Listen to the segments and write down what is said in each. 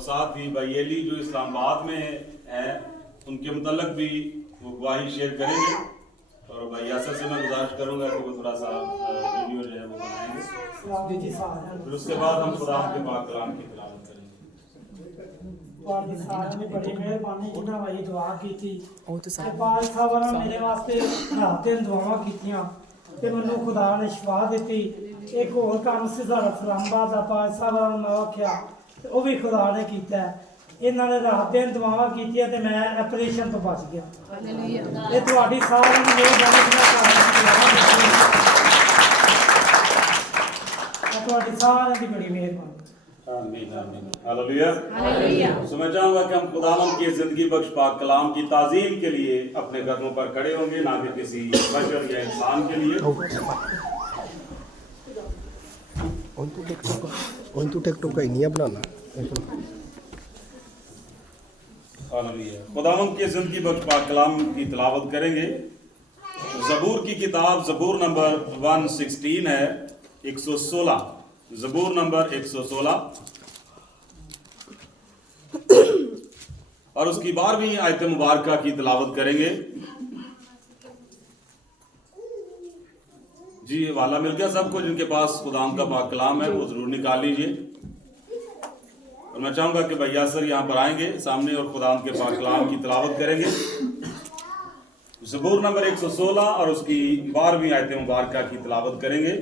और साथ ही भाई एली जो इस्लामाबाद में है उनके मुतल्लक भी वो गवाही शेयर करेंगे। और भाई यासर से मैं गुजारिश करूंगा कि वो थोड़ा सा वीडियो जो है वो बनाएंगे, फिर उसके बाद हम खुदा के पाक कलाम की तिलावत करेंगे। ਤੁਹਾਡੀ ਸਾਰਿਆਂ ਦੀ ਬੜੀ ਮਿਹਰਬਾਨੀ ਜਿਨ੍ਹਾਂ ਵਾਲੀ ਦੁਆ ਕੀਤੀ ਤੇ ਪਾਲ ਸਾਹਿਬ ਨੇ ਮੇਰੇ ਵਾਸਤੇ ਰਾਤ ਦਿਨ ਦੁਆਵਾਂ ਕੀਤੀਆਂ ਤੇ ਮੈਨੂੰ ਖੁਦਾ ਨੇ ਸ਼ਿਫਾ ਦਿੱਤੀ। ਇੱਕ ਹੋਰ ਕੰਮ ਸੀ ਸਾਡਾ ਫਲਾਮਾਬਾਦ ਦਾ ਪਾਲ ਸਾਹਿਬ ਨੂੰ ਮੈਂ ਆਖਿਆ ਤੇ ਉਹ ਵੀ ਖੁਦਾ ਨੇ ਕੀਤਾ। ਇਹਨਾਂ ਨੇ ਰਾਤ ਦਿਨ ਦੁਆਵਾਂ ਕੀਤੀਆਂ ਤੇ ਮੈਂ ਆਪਰੇਸ਼ਨ ਤੋਂ ਬਚ ਗਿਆ। ਇਹ ਤੁਹਾਡੀ ਸਾਰਿਆਂ ਦੀ ਮਿਹਰਬਾਨੀ ਤੁਹਾਡੀ ਸਾਰਿਆਂ ਦੀ बड़ी मेहरबानी। आमीन आमीन हालेलुया हालेलुया। तो मैं चाहूंगा कि हम खुदावंद की जिंदगी बख्श पाक कलाम की ताज़ीम के लिए अपने कदमों पर खड़े होंगे, ना कि किसी बशर या इंसान के लिए। टिकटॉक का ही नहीं बनाना। हालेलुया। खुदावंद की जिंदगी बख्श पाक कलाम की तिलावत करेंगे। ज़बूर की किताब ज़बूर नंबर 116 है, 116 ज़बूर नंबर 116 और उसकी 12वीं आयत मुबारका की तिलावत करेंगे। जी वाला मिल गया सबको, जिनके पास खुदाम का पाक कलाम है वो जरूर निकाल लीजिए। और मैं चाहूंगा कि भैया सर यहाँ पर आएंगे सामने और खुदाम के पाक कलाम की तिलावत करेंगे। ज़बूर नंबर 116 और उसकी 12वीं आयत मुबारका की तिलावत करेंगे।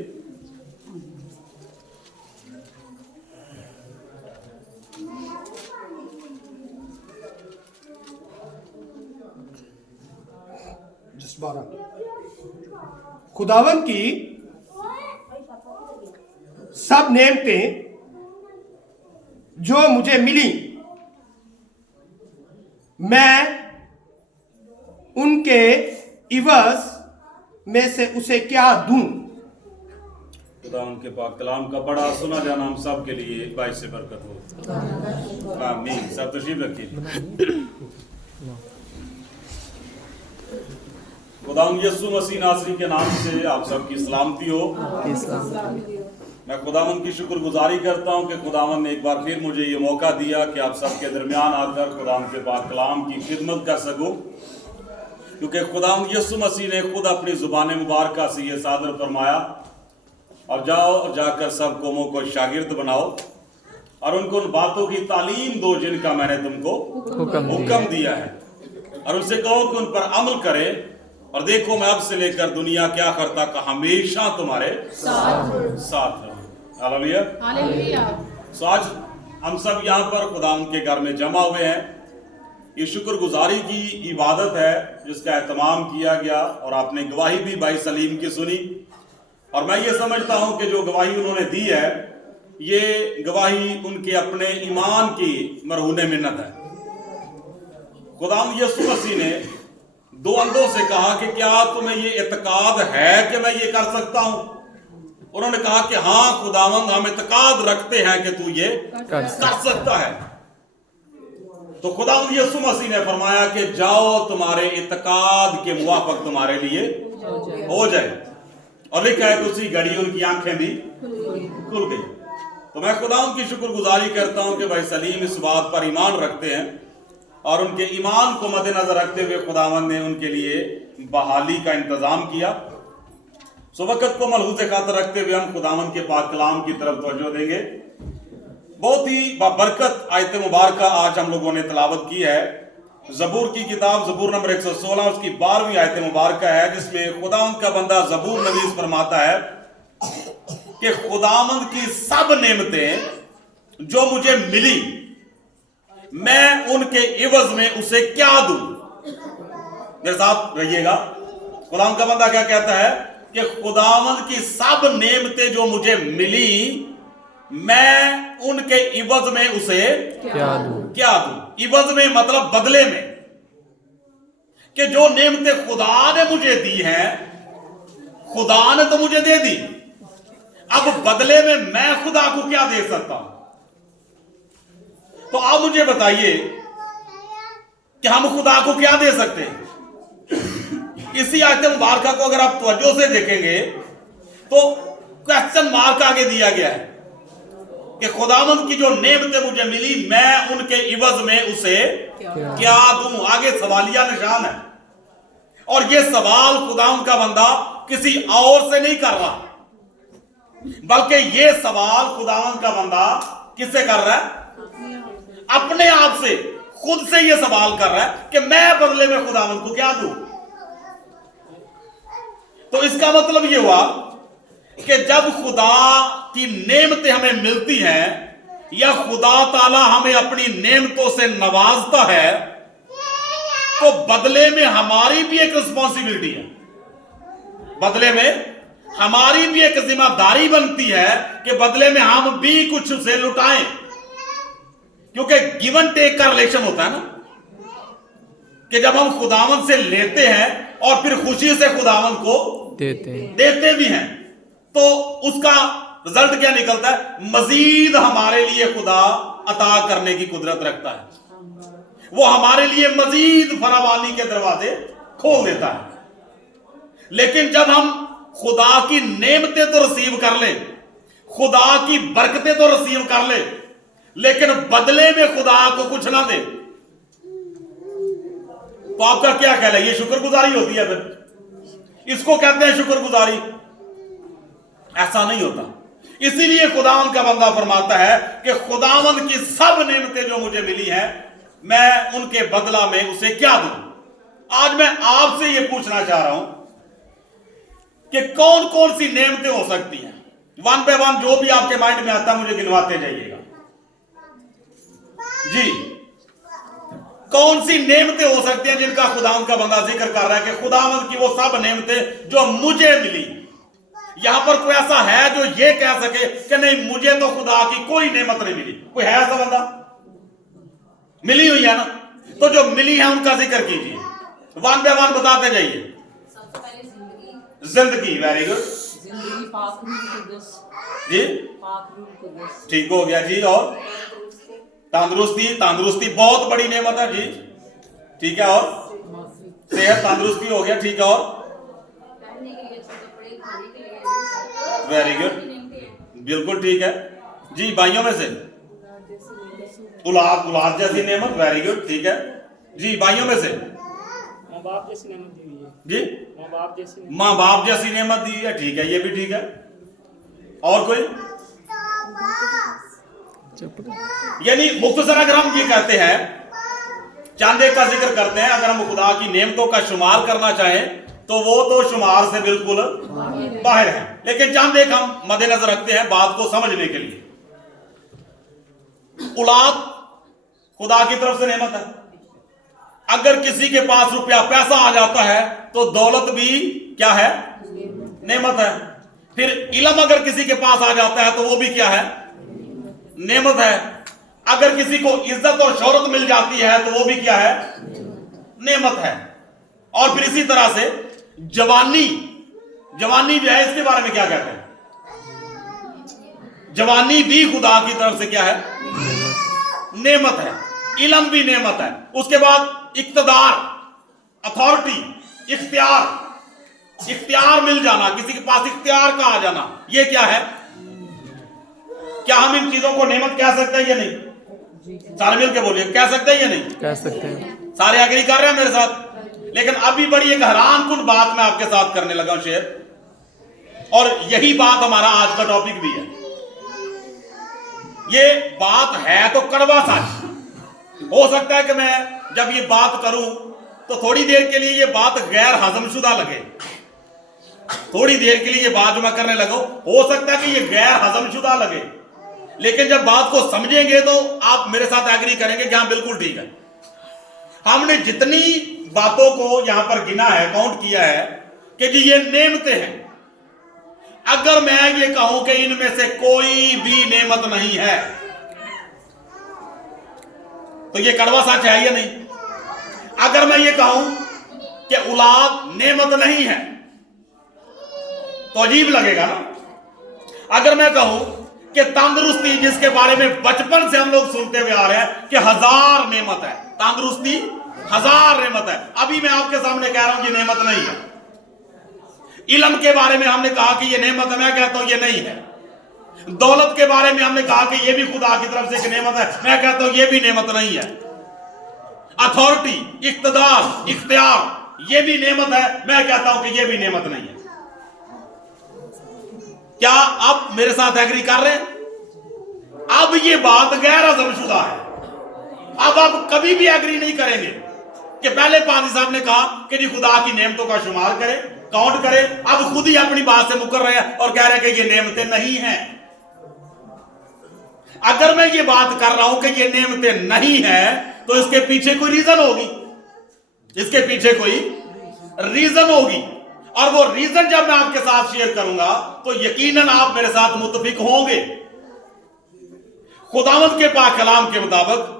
खुदावन की सब नेमतें जो मुझे मिली मैं उनके इवज में से उसे क्या दूं। खुदा उनके पाक कलाम का बड़ा सुना जाना हम सब के लिए बाइस से बरकत हो। आमीन। सब तशरीफ रखिए। खुदाम यीशु मसीह नासरी के नाम से आप सबकी सलामती हो। मैं खुदावन की शुक्रगुजारी करता हूं कि खुदावन ने एक बार फिर मुझे ये मौका दिया कि आप सबके दरमियान आकर खुदाम के पाक कलाम की खिदमत कर सकूं, क्योंकि खुदाम यीशु मसीह ने खुद अपनी ज़ुबान मुबारका से ये सादर फरमाया और जाओ और जाकर सब कौमों को शागिर्द बनाओ और उनको उन बातों की तालीम दो जिनका मैंने तुमको हुक्म दिया है, और उनसे कहो कि उन पर अमल करें, और देखो मैं अब से लेकर दुनिया क्या करता का हमेशा तुम्हारे साथ रहूं। Hallelujah hallelujah. सो आज हम सब यहाँ पर खुदा के घर में जमा हुए हैं। ये शुक्रगुजारी की इबादत है जिसका एहतमाम किया गया, और आपने गवाही भी भाई सलीम की सुनी, और मैं ये समझता हूं कि जो गवाही उन्होंने दी है ये गवाही उनके अपने ईमान की मरहून मिन्नत है। खुदा यीशु मसीह ने दो अंधों से कहा कि क्या तुम्हें ये इत्काद है कि मैं ये कर सकता हूं। उन्होंने कहा कि हाँ खुदावंद, हम इत्काद रखते हैं कि तू ये कर सकता है। तो खुदावंद यीशु मसीह ने फरमाया कि जाओ तुम्हारे इत्काद के मुवाफिक तुम्हारे लिए हो जाए, और लिखा है कि उसी घड़ी उनकी आंखें भी खुल गई। तो मैं खुदावंद की शुक्रगुजारी करता हूं कि भाई सलीम इस बात पर ईमान रखते हैं, और उनके ईमान को मद्देनजर रखते हुए खुदावंद ने उनके लिए बहाली का इंतजाम किया। सो वक्त को मलहूज़ खातर रखते हुए हम खुदावंद के पाक कलाम की तरफ तवज्जो देंगे। बहुत ही बरकत आयत मुबारका आज हम लोगों ने तिलावत की है। ज़बूर की किताब ज़बूर नंबर 116 उसकी 12वीं आयत मुबारका है, जिसमें खुदावंद का बंदा ज़बूर नवीस फरमाता है कि खुदावंद की सब नेमतें जो मुझे मिली मैं उनके इवज में उसे क्या दूं। मेरे साथ रहिएगा। खुदावंद का बंदा क्या कहता है कि खुदावंद की सब नेमतें जो मुझे मिली मैं उनके इवज में उसे क्या दूं। इवज में मतलब बदले में, कि जो नेमतें खुदा ने मुझे दी हैं खुदा ने तो मुझे दे दी, अब बदले में मैं खुदा को क्या दे सकता हूं। तो आप मुझे बताइए कि हम खुदा को क्या दे सकते हैं। इसी आयत मुबारका को अगर आप तवज्जो से देखेंगे तो क्वेश्चन मार्क आगे दिया गया है कि खुदावंद की जो नेमतें मुझे मिली मैं उनके इवज में उसे क्या दूं। आगे सवालिया निशान है, और ये सवाल खुदावंद का बंदा किसी और से नहीं कर रहा, बल्कि ये सवाल खुदावंद का बंदा किससे कर रहा है? अपने आप से, खुद से ये सवाल कर रहा है कि मैं बदले में खुदावंद को क्या दूं। तो इसका मतलब ये हुआ कि जब खुदा की नेमतें हमें मिलती हैं या खुदा ताला हमें अपनी नेमतों से नवाजता है, तो बदले में हमारी भी एक रिस्पॉन्सिबिलिटी है, बदले में हमारी भी एक जिम्मेदारी बनती है कि बदले में हम भी कुछ उसे लुटाएं, क्योंकि गिवन टेक का रिलेशन होता है ना, कि जब हम खुदावंद से लेते हैं और फिर खुशी से खुदावंद को देते भी हैं, तो उसका रिजल्ट क्या निकलता है? मजीद हमारे लिए खुदा अता करने की कुदरत रखता है, वो हमारे लिए मजीद फरावानी के दरवाजे खोल देता है। लेकिन जब हम खुदा की नेमतें तो रिसीव कर ले, खुदा की बरकतें तो रिसीव कर ले, लेकिन बदले में खुदा को कुछ ना दे, तो आपका क्या ख्याल है? ये शुक्रगुजारी होती है? फिर इसको कहते हैं शुक्रगुजारी? ऐसा नहीं होता। इसीलिए खुदावंद का बंदा फरमाता है कि खुदावंद की सब नेमतें जो मुझे मिली हैं, मैं उनके बदला में उसे क्या दूं। आज मैं आपसे यह पूछना चाह रहा हूं कि कौन कौन सी नेमतें हो सकती हैं। वन बाय वन जो भी आपके माइंड में आता है मुझे गिनवाते जाइएगा जी। कौन सी नेमतें हो सकती हैं जिनका खुदावंद का बंदा जिक्र कर रहा है कि खुदावंद की वो सब नेमतें जो मुझे मिली। यहां पर कोई ऐसा है जो ये कह सके कि नहीं मुझे तो खुदा की कोई नेमत नहीं मिली? कोई है ऐसा बंदा? मिली हुई है ना, तो जो मिली है उनका जिक्र कीजिए, वन बाय वन बताते जाइए। जिंदगी, वेरी गुड जी, ठीक हो गया जी। और तंदुरुस्ती, तंदुरुस्ती बहुत बड़ी नेमत है जी, ठीक है। और सेहत, तंदुरुस्ती हो गया, ठीक है। और वेरी गुड, बिल्कुल ठीक है जी। भाइयों में से औलाद, औलाद जैसी नेमत, वेरी गुड, ठीक है जी। भाइयों में से माँ बाप जैसी नेमत दी हुई है जी, माँ बाप जैसी नेमत दी है, ठीक है, ये भी ठीक है। और कोई? यानी मुख्तसर अगर हम ये कहते हैं, चांदे का जिक्र करते हैं, अगर हम खुदा की नेमतों का शुमार करना चाहें तो वो तो शुमार से बिल्कुल बाहर है। लेकिन चंद एक हम मद्देनजर रखते हैं बात को समझने के लिए। औलाद खुदा की तरफ से नेमत है। अगर किसी के पास रुपया पैसा आ जाता है तो दौलत भी क्या है? नेमत है। फिर इल्म अगर किसी के पास आ जाता है तो वो भी क्या है? नेमत है। अगर किसी को इज्जत और शोहरत मिल जाती है तो वो भी क्या है? नेमत है। और फिर इसी तरह से जवानी, जवानी जो है इसके बारे में क्या कहते हैं? जवानी भी खुदा की तरफ से क्या है? नेमत है। इल्म भी नेमत है। उसके बाद इख्तियार, अथॉरिटी, इख्तियार मिल जाना, किसी के पास इख्तियार का आ जाना, ये क्या है? क्या हम इन चीजों को नेमत कह सकते हैं या नहीं? सारे मिल के बोलिए, कह सकते हैं या नहीं? कह सकते हैं। सारे एग्री कर रहे हैं मेरे साथ? लेकिन अभी बड़ी एक हैरानकुन बात मैं आपके साथ करने लगा हूं शेयर, और यही बात हमारा आज का टॉपिक भी है। ये बात है तो कड़वा सच। हो सकता है कि मैं जब ये बात करूं तो थोड़ी देर के लिए ये बात गैर हजमशुदा लगे, थोड़ी देर के लिए ये बात जो मैं करने लगा हो सकता है कि ये गैर हजमशुदा लगे, लेकिन जब बात को समझेंगे तो आप मेरे साथ एग्री करेंगे कि हाँ बिल्कुल ठीक है। हमने जितनी बातों को यहां पर गिना है, काउंट किया है कि जी ये नेमतें हैं। अगर मैं ये कहूं कि इनमें से कोई भी नेमत नहीं है तो ये कड़वा सच है या नहीं? अगर मैं ये कहूं कि औलाद नेमत नहीं है तो अजीब लगेगा ना। अगर मैं कहूं कि तंदुरुस्ती, जिसके बारे में बचपन से हम लोग सुनते हुए आ रहे हैं कि 1000 नेमत है, तंदुरुस्ती 1000 नेमत है, अभी मैं आपके सामने कह रहा हूं कि नेमत नहीं है। इल्म के बारे में हमने कहा कि ये नेमत है, मैं कहता हूं ये नहीं है। दौलत के बारे में हमने कहा कि यह भी खुदा की तरफ से एक नेमत है। मैं कहता हूं यह भी नेमत नहीं है। अथॉरिटी, इख्तियार, इख्तियार यह भी नेमत है। मैं कहता हूं कि यह भी नेमत नहीं है। क्या आप मेरे साथ एग्री कर रहे हैं? अब ये बात गैर अज़मशुदा है। अब आप कभी भी एग्री नहीं करेंगे कि पहले पादी साहब ने कहा कि जी खुदा की नेमतों का शुमार करें, काउंट करें। अब खुद ही अपनी बात से मुकर रहे हैं और कह रहे हैं कि ये नेमतें नहीं हैं। अगर मैं ये बात कर रहा हूं कि ये नेमतें नहीं है तो इसके पीछे कोई रीजन होगी, इसके पीछे कोई रीजन होगी। और वो रीजन जब मैं आपके साथ शेयर करूंगा तो यकीनन आप मेरे साथ मुत्तफिक होंगे। खुदावंद के पाक कलाम के मुताबिक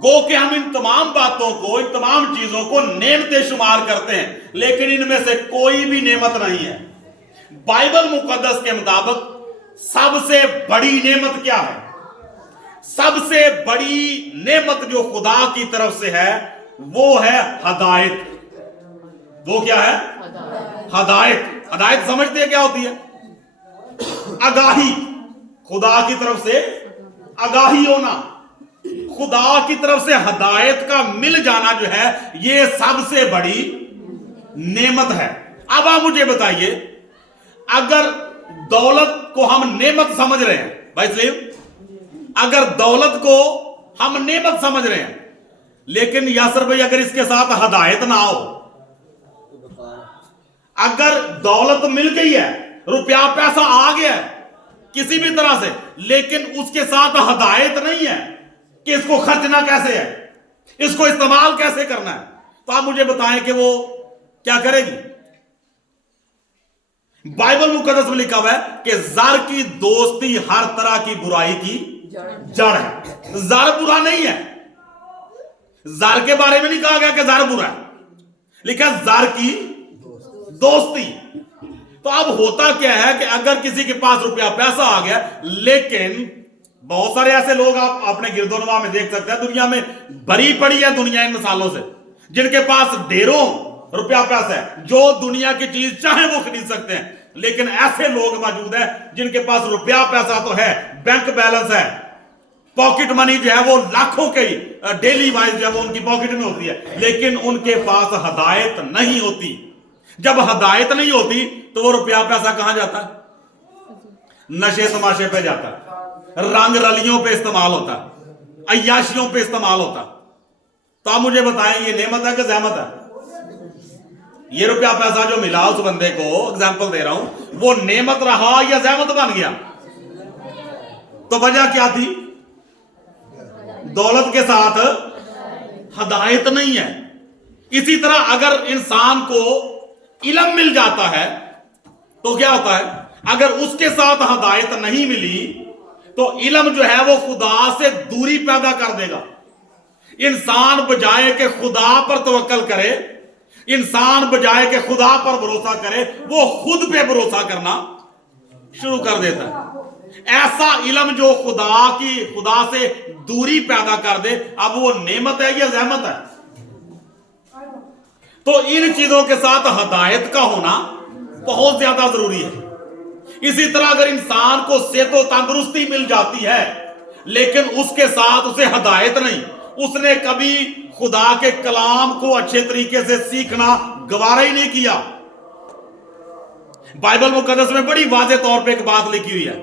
गो कि हम इन तमाम बातों को, इन तमाम चीजों को नेमतें शुमार करते हैं, लेकिन इनमें से कोई भी नेमत नहीं है। बाइबल मुकद्दस के मुताबिक सबसे बड़ी नेमत क्या है? सबसे बड़ी नेमत जो खुदा की तरफ से है वो है हदायत। वो क्या है? हदायत। हदायत समझते हैं क्या होती है? आगाही। खुदा की तरफ से आगाही होना, खुदा की तरफ से हदायत का मिल जाना जो है ये सबसे बड़ी नेमत है। अब आप मुझे बताइए, अगर दौलत को हम नेमत समझ रहे हैं, भाई सलीम, अगर दौलत को हम नेमत समझ रहे हैं, लेकिन यासर भाई अगर इसके साथ हदायत ना हो, अगर दौलत मिल गई है, रुपया पैसा आ गया है किसी भी तरह से, लेकिन उसके साथ हदायत नहीं है कि इसको खर्चना कैसे है, इसको इस्तेमाल कैसे करना है, तो आप मुझे बताएं कि वो क्या करेगी? बाइबल मुकद्दस में लिखा हुआ है कि ज़र की दोस्ती हर तरह की बुराई की जड़ है। ज़र बुरा नहीं है। ज़र के बारे में नहीं कहा गया कि ज़र बुरा है, लिखा ज़र की दोस्ती। तो अब होता क्या है कि अगर किसी के पास रुपया पैसा आ गया, लेकिन बहुत सारे ऐसे लोग आप अपने गिरदोनवा में देख सकते हैं, दुनिया में भरी पड़ी है दुनिया इन मिसालों से, जिनके पास ढेरों रुपया पैसा है, जो दुनिया की चीज चाहे वो खरीद सकते हैं। लेकिन ऐसे लोग मौजूद हैं जिनके पास रुपया पैसा तो है, बैंक बैलेंस है, पॉकेट मनी जो है वो लाखों की डेली वाइज जो है वो उनकी पॉकेट में होती है, लेकिन उनके पास हदायत नहीं होती। जब हदायत नहीं होती तो वो रुपया पैसा कहां जाता है? नशे तमाशे पे जाता है, रंग रलियों पे इस्तेमाल होता है, अय्याशियों पे इस्तेमाल होता। तो आप मुझे बताएं ये नेमत है कि ज़हमत है? ये रुपया पैसा जो मिला उस बंदे को, एग्जांपल दे रहा हूं, वो नेमत रहा या ज़हमत बन गया? तो वजह क्या थी? दौलत के साथ हदायत नहीं है। इसी तरह अगर इंसान को इल्म मिल जाता है तो क्या होता है? अगर उसके साथ हदायत नहीं मिली तो इल्म जो है वो खुदा से दूरी पैदा कर देगा। इंसान बजाय के खुदा पर तवक्कल करे, इंसान बजाय के खुदा पर भरोसा करे, वो खुद पे भरोसा करना शुरू कर देता है। ऐसा इल्म जो खुदा से दूरी पैदा कर दे, अब वो नेमत है या ज़हमत है? तो इन चीजों के साथ हदायत का होना बहुत ज्यादा जरूरी है। इसी तरह अगर इंसान को सेहत तंदुरुस्ती मिल जाती है, लेकिन उसके साथ उसे हदायत नहीं, उसने कभी खुदा के कलाम को अच्छे तरीके से सीखना गवारा ही नहीं किया। बाइबल मुकद्दस में बड़ी वाज़ेह तौर पे एक बात लिखी हुई है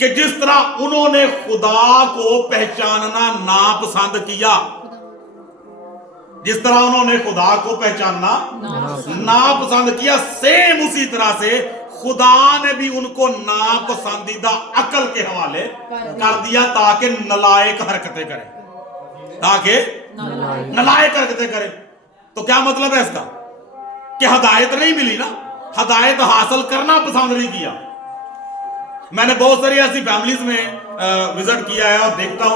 कि जिस तरह उन्होंने खुदा को पहचानना नापसंद किया, जिस तरह उन्होंने खुदा को पहचानना नापसंद किया, सेम उसी तरह से खुदा ने भी उनको नापसंदीदा अकल के हवाले कर दिया ताकि नलायक हरकतें करें, ताकि नलायक हरकतें करें। तो क्या मतलब है इसका? कि हदायत नहीं मिली ना, हदायत हासिल करना पसंद नहीं किया। मैंने बहुत सारी ऐसी फैमिलीज में विजिट किया है और देखता हूं